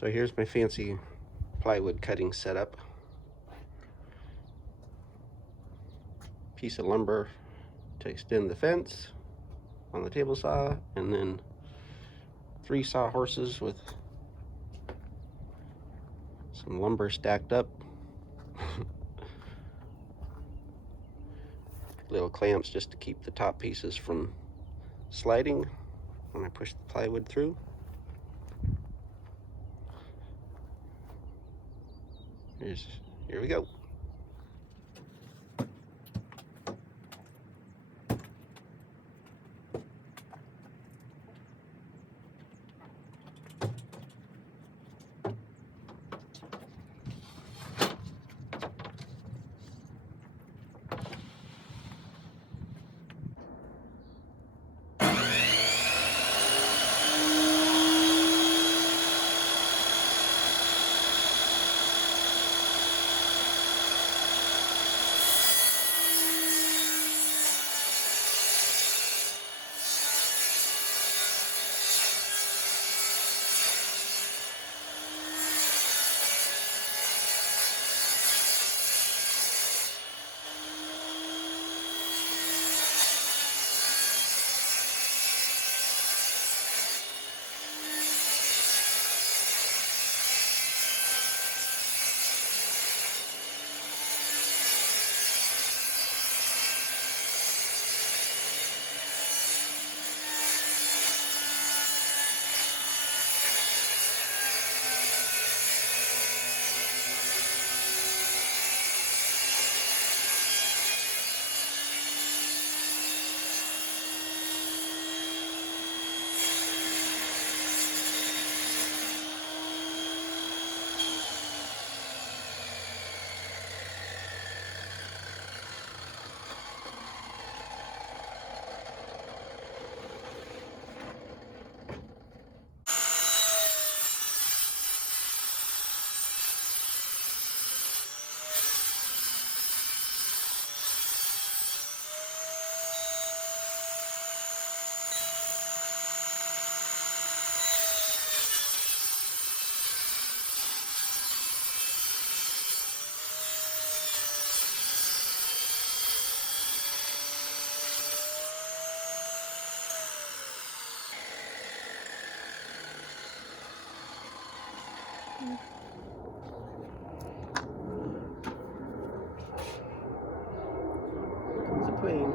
So here's my fancy plywood cutting setup. Piece of lumber to extend the fence on the table saw, and then 3 sawhorses with some lumber stacked up. Little clamps just to keep the top pieces from sliding when I push the plywood through. Here we go. Comes a plane.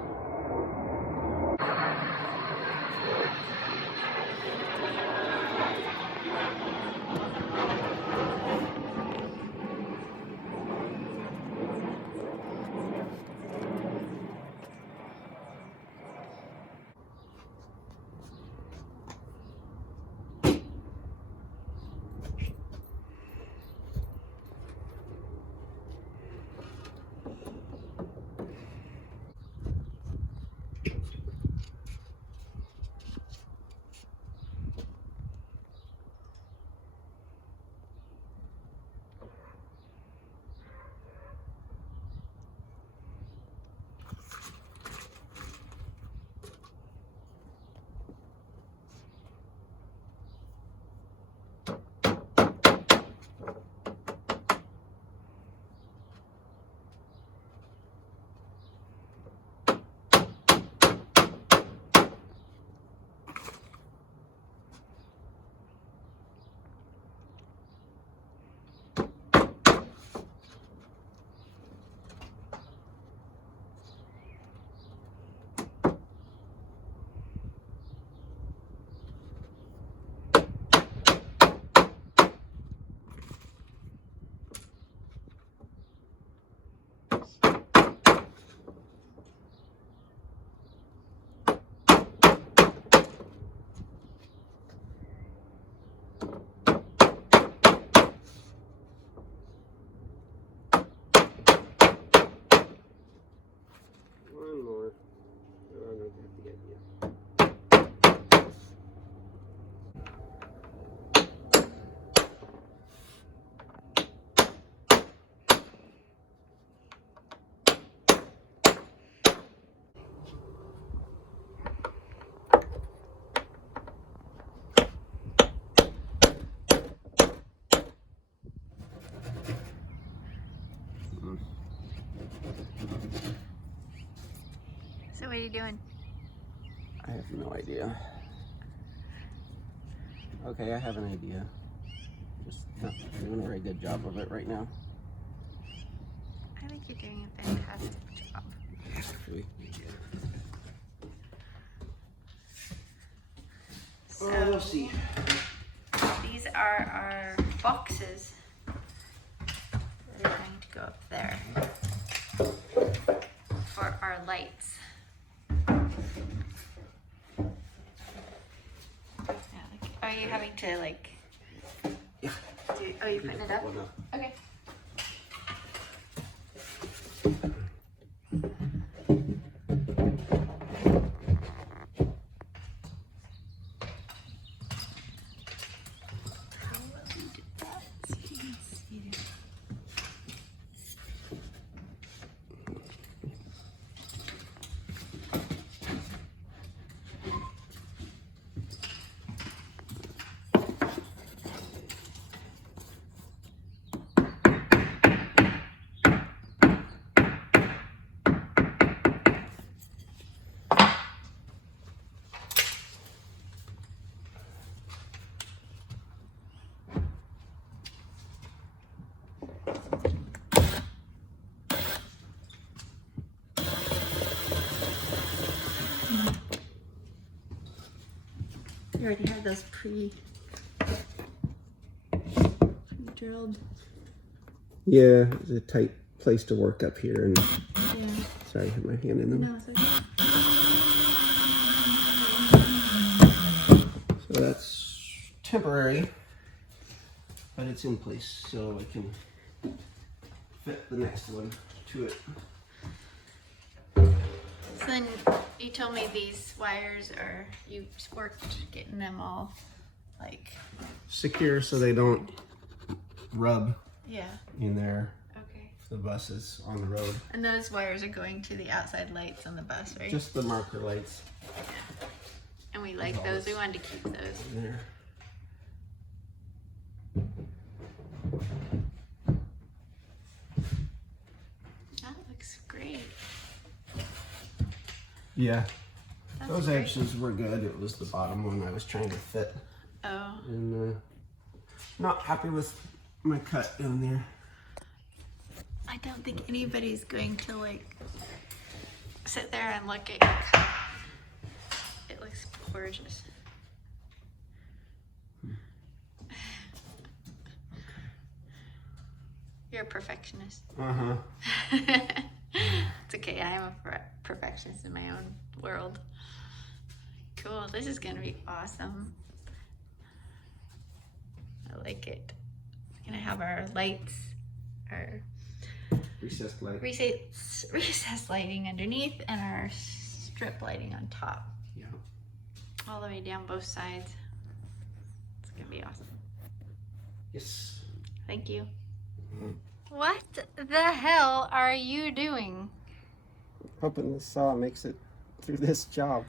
What are you doing? I have no idea. Okay, I have an idea. Just not doing a very good job of it right now. I think you're doing a fantastic job. Actually. So, we'll see. These are our boxes that are going to go up there for our lights. Are you having to like? Yeah. Oh, you're putting it up? Okay. You already have those pre-drilled. Yeah, it's a tight place to work up here, and Yeah. sorry, I had my hand in them. No, it's okay. So that's temporary, but it's in place, so I can fit the next one to it. So then you told me these wires are, you worked getting them all like Secure so they don't rub yeah. in there. Okay. The buses on the road. And those wires are going to the outside lights on the bus, right? Just the marker lights And we like those. We wanted to keep those. in there. That looks great. Yeah, That's those great. edges were good. It was the bottom one I was trying to fit. Oh. And not happy with my cut down there. I don't think anybody's going to like sit there and look at your cut. It looks gorgeous. You're a perfectionist. Uh-huh. It's okay, I'm a perfectionist in my own world. Cool, this is gonna be awesome. I like it. We're gonna have our lights, our Recessed light. recessed lighting underneath and our strip lighting on top. Yeah. All the way down both sides. It's gonna be awesome. Yes. Thank you. What the hell are you doing? Hoping the saw makes it through this job.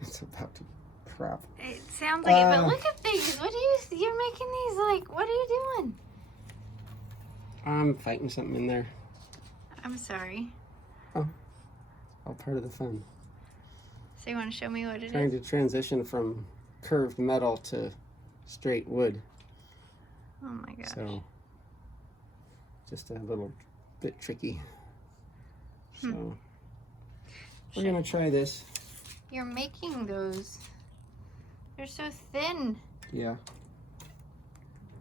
It's about to crap. It sounds like it, but look at these. What are you're making these like, what are you doing? I'm fighting something in there. I'm sorry. Oh, all part of the fun. So you want to show me what it Trying is? to transition from curved metal to straight wood. Oh my gosh. So, just a little bit tricky. So, we're gonna try this. You're making those. They're so thin. Yeah.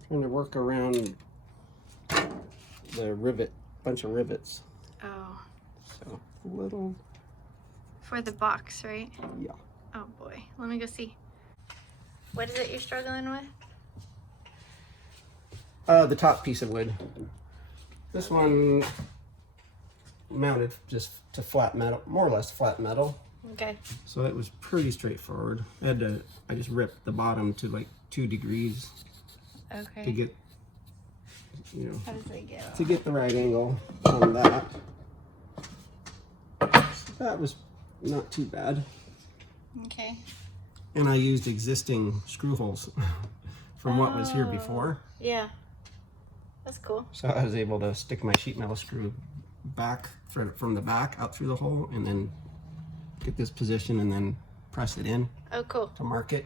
Trying to work around the rivet, bunch of rivets. Oh. So, a little, For the box, right? yeah. Oh boy. Let me go see. What is it you're struggling with? The top piece of wood. This one mounted just to flat metal, more or less flat metal. Okay. So it was pretty straightforward. I just ripped the bottom to like 2 degrees Okay. to get, you know, How does it get to get the right angle on that. So that was not too bad. Okay. And I used existing screw holes from what was here before. Yeah. That's cool. So I was able to stick my sheet metal screw back from the back out through the hole and then get this position and then press it in Oh, cool. to mark it,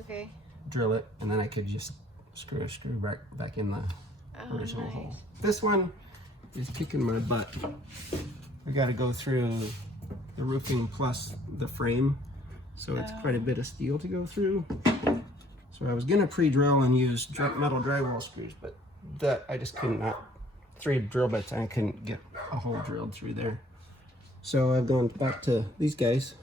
Okay. drill it, and then I could just screw a screw back in the original nice. hole. This one is kicking my butt. I got to go through the roofing plus the frame, so it's quite a bit of steel to go through. So I was gonna pre-drill and use metal drywall screws, but that I just couldn't. 3 drill bits, I couldn't get a hole drilled through there. So I've gone back to these guys.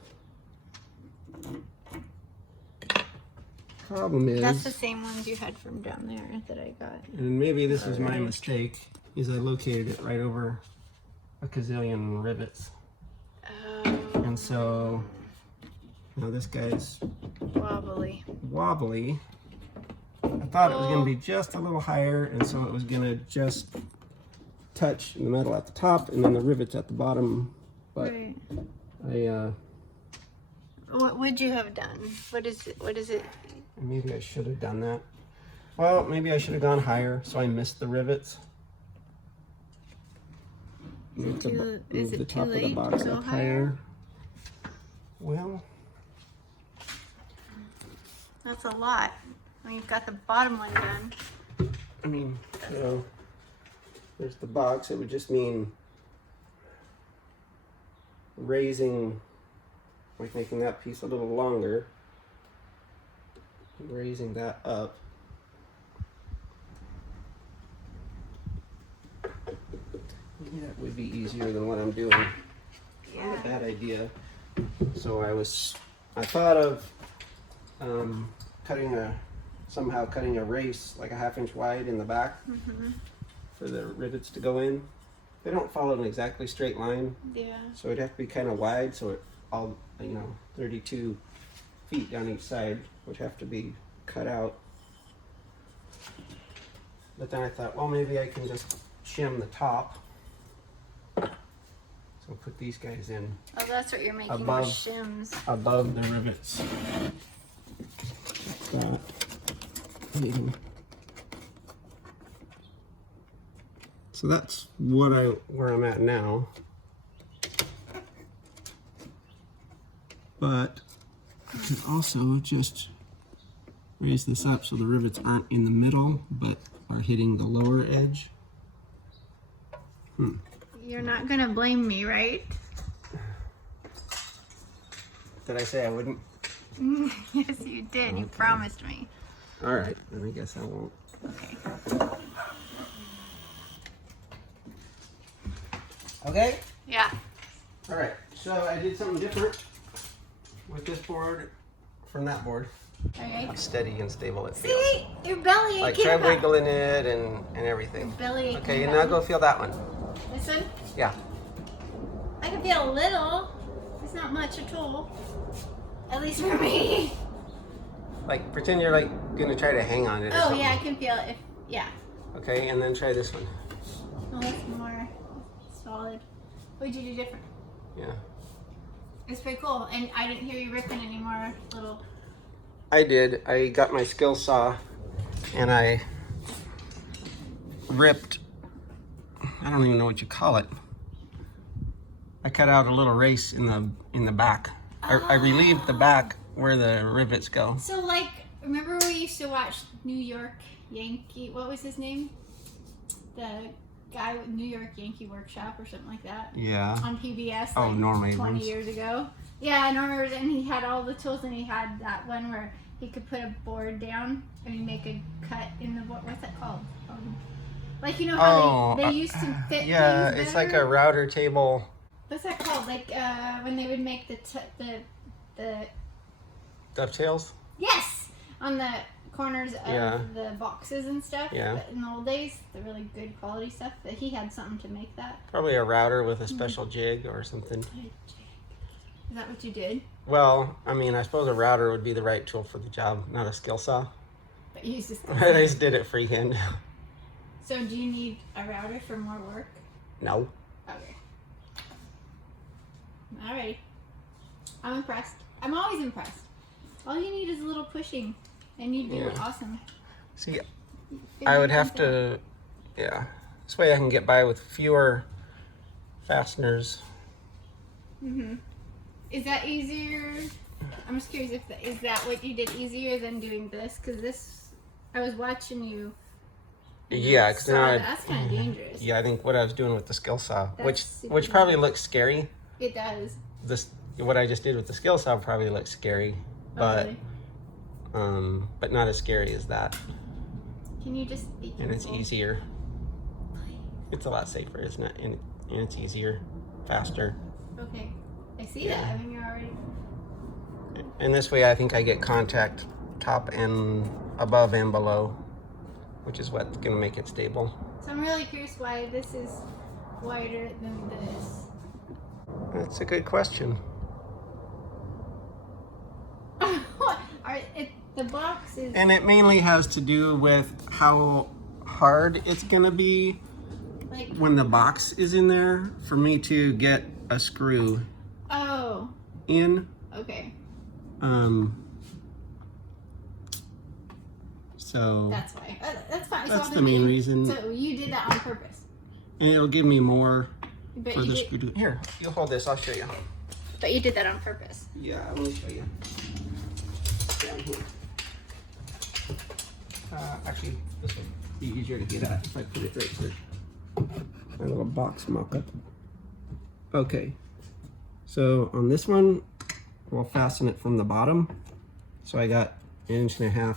Problem is, That's the same ones you had from down there that I got. and maybe this was my mistake, is I located it right over a gazillion rivets. Oh, And so now this guy's wobbly. wobbly. I thought it was going to be just a little higher, and so it was going to just touch the metal at the top and then the rivets at the bottom. But Right. What would you have done? What is it? Maybe I should have done that. Well, maybe I should have gone higher, so I missed the rivets. Move the top of the box to go up higher. Well, That's a lot. When you've got the bottom one done. I mean, so there's the box. It would just mean raising, like making that piece a little longer, raising that up. Maybe that would be easier than what I'm doing. Not a bad idea. So I thought of somehow cutting a race like a 1/2 inch wide in the back for the rivets to go in. They don't follow an exactly straight line, Yeah. so it'd have to be kind of wide, so it all 32 feet down each side would have to be cut out. But then I thought, well, maybe I can just shim the top. So put these guys in Oh, that's what you're making Above. with shims. above the rivets. That. So that's where I'm at now. But I can also just raise this up so the rivets aren't in the middle but are hitting the lower edge. You're not gonna blame me, right? Did I say I wouldn't? Yes, you did. You promised me. All right, then I guess I won't. Okay. Okay? Yeah. All right, so I did something different with this board from that board. Okay. How steady and stable it feels. See, your belly Like ain't try getting up. wiggling it and everything. Belly ain't Okay, getting and now up. go feel that one. This one? Yeah. I can feel a little. It's not much at all. At least for me. Like pretend you're like gonna try to hang on it or Oh something. yeah, I can feel it. Yeah. Okay, and then try this one. Oh, that's more solid. What'd you do different? Yeah. It's pretty cool. And I didn't hear you ripping any more little. I did. I got my skill saw and I ripped, I don't even know what you call it. I cut out a little race in the back. I relieved the back where the rivets go. So like, remember we used to watch New York Yankee, what was his name? The guy with New York Yankee Workshop or something like that Yeah. on PBS Oh, like Norm 20 Abrams. years ago. Yeah, Norm Abrams, and he had all the tools, and he had that one where he could put a board down and make a cut in the board. What's that called? Like, you know how they used to fit yeah, things it's like a better? router table. What's that called? Like when they would make the Dovetails? yes, on the corners of Yeah. the boxes and stuff. Yeah. But in the old days, the really good quality stuff. But he had something to make that. Probably a router with a special jig or something. Is that what you did? Well, I mean, I suppose a router would be the right tool for the job, not a skill saw. But you used to. I just did it freehand. So do you need a router for more work? No. Okay. Alrighty. I'm impressed. I'm always impressed. All you need is a little pushing, and you do it Yeah. awesome. See, I would have to, yeah. This way I can get by with fewer fasteners. Mm-hmm. Is that easier? I'm just curious is that what you did easier than doing this? Because this, I was watching you. Yeah, because now that's kind of dangerous. Yeah, I think what I was doing with the skill saw, That's which probably looks scary. It does. What I just did with the skill saw probably looks scary, but but not as scary as that. Can you just be careful? And it's easier. It's a lot safer, isn't it? And it's easier, faster. Okay, I see that. I mean, you're already. And this way, I think I get contact top and above and below, which is what's going to make it stable. So I'm really curious why this is wider than this. That's a good question. The box is... And it mainly has to do with how hard it's going to be when the box is in there for me to get a screw in. Okay. So that's why. That's fine. That's the main reason. So you did that on purpose. And it'll give me more But for the screw. Here, you hold this. I'll show you. But you did that on purpose. Yeah, let me show you. Down here. Actually, this would be easier to get at if I put it right here. My little box mock-up. Okay. So on this one, we'll fasten it from the bottom. So I got 1.5 inches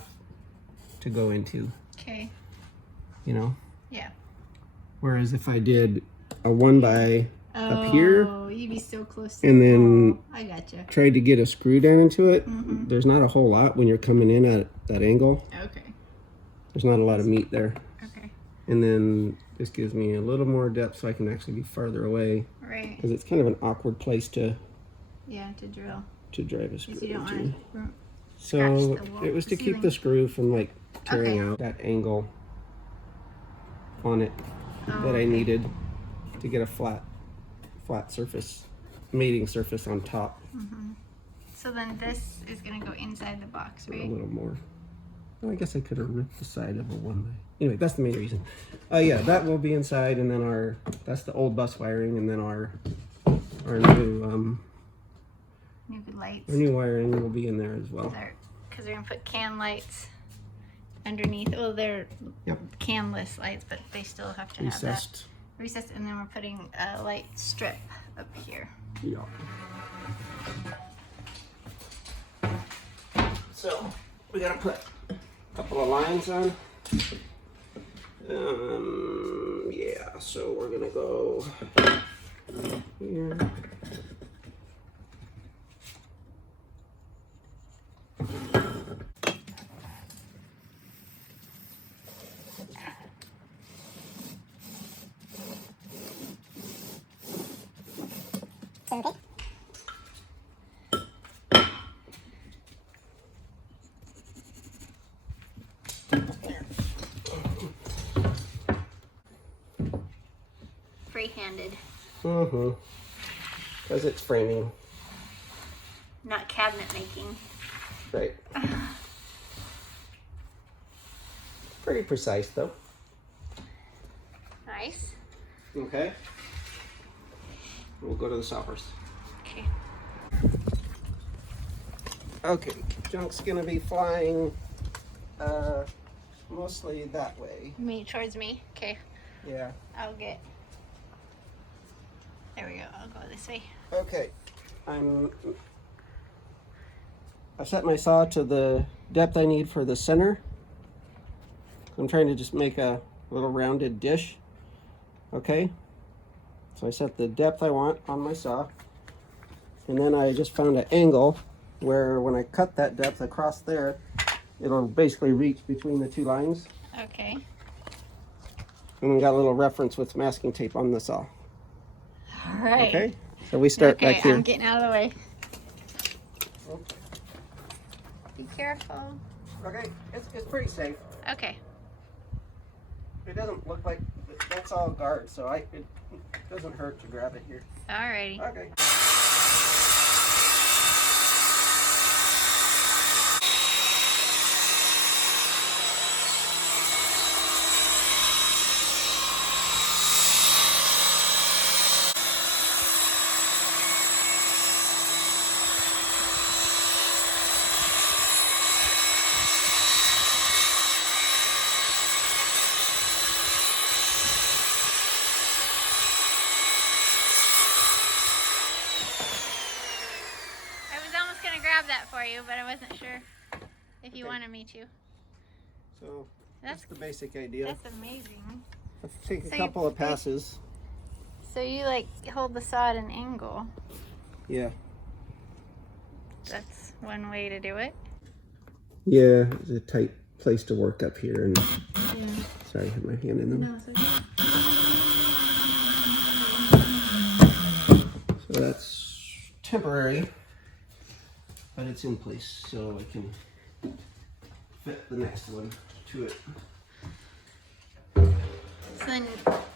to go into. Okay. You know? Yeah. Whereas if I did a 1 by up here, you'd be so close to and then I gotcha. Tried to get a screw down into it, there's not a whole lot when you're coming in at that angle. Okay. There's not a lot of meat there. Okay. And then this gives me a little more depth so I can actually be farther away. Right. Because it's kind of an awkward place to drill. To drive a screw You don't into. want to So it was to keep the screw from like tearing out that angle on it that I needed to get a flat surface, mating surface on top. So then this is going to go inside the box, right? A little more. Well, I guess I could have ripped the side of a 1 by. Anyway, that's the main reason. Yeah, that will be inside, and then that's the old bus wiring, and then our new new lights. our new wiring will be in there as well. Because we're going to put can lights underneath. Well, they're canless lights, but they still have to have that. Recessed, and then we're putting a light strip up here. Yeah. So we gotta put a couple of lines on. Yeah, so we're gonna go here. Free-handed. Because it's framing. Not cabinet making. Right. Pretty precise though. Nice. Okay. We'll go to the saws. Okay. Okay, junk's gonna be flying mostly that way. Towards me? Okay. Yeah. There we go. I'll go this way. Okay. I set my saw to the depth I need for the center. I'm trying to just make a little rounded dish. Okay. So I set the depth I want on my saw. And then I just found an angle where when I cut that depth across there, it'll basically reach between the two lines. Okay. And we got a little reference with masking tape on the saw. All right. Okay. So we start back here. I'm getting out of the way. Okay. Be careful. Okay. It's pretty safe. Okay. It doesn't look like that's all guard, so it doesn't hurt to grab it here. Alrighty. Okay. for you, but I wasn't sure if you wanted me to. So That's the basic idea. That's amazing. Let's take a So couple of passes. So you like hold the saw at an angle. Yeah. That's one way to do it. Yeah, it's a tight place to work up here. And Yeah. sorry, I had my hand in them. No, it's okay. So that's temporary, but it's in place, so I can fit the next one to it. So then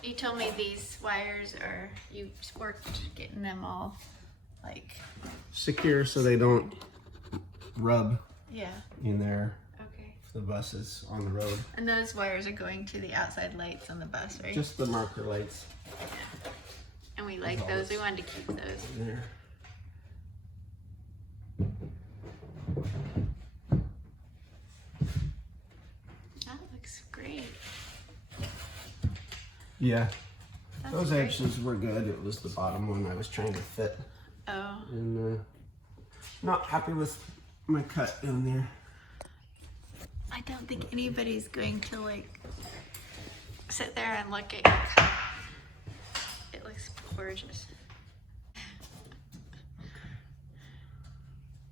you told me these wires are, you worked getting them all like Secure so they don't rub in there. Okay. The bus is on the road. And those wires are going to the outside lights on the bus, right? Just the marker lights. Yeah. And we like those. We wanted to keep those. There. That looks great. Yeah. That's Those great. edges were good. It was the bottom one I was trying to fit. Oh. And not happy with my cut down there. I don't think anybody's going to like sit there and look at your cut. It looks gorgeous.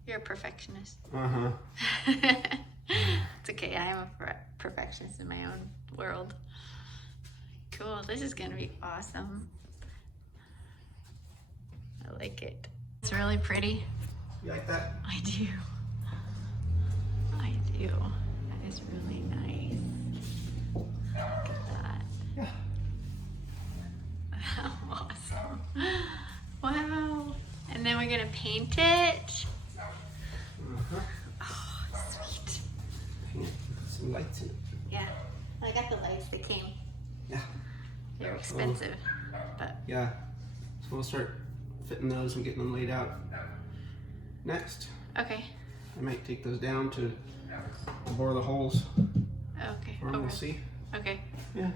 You're a perfectionist. Uh-huh. It's okay, I'm a perfectionist in my own world. Cool, this is gonna be awesome. I like it. It's really pretty. You like that? I do. I do. That is really nice. Look at that. Yeah. Awesome. Wow. And then we're gonna paint it. Uh-huh. Oh, sweet. Put some lights in it. Yeah. I got the lights that came. Yeah. They're expensive, but Yeah. So we'll start fitting those and getting them laid out. Next, okay. I might take those down to bore the holes. Okay. Or we'll see. Okay. Yeah.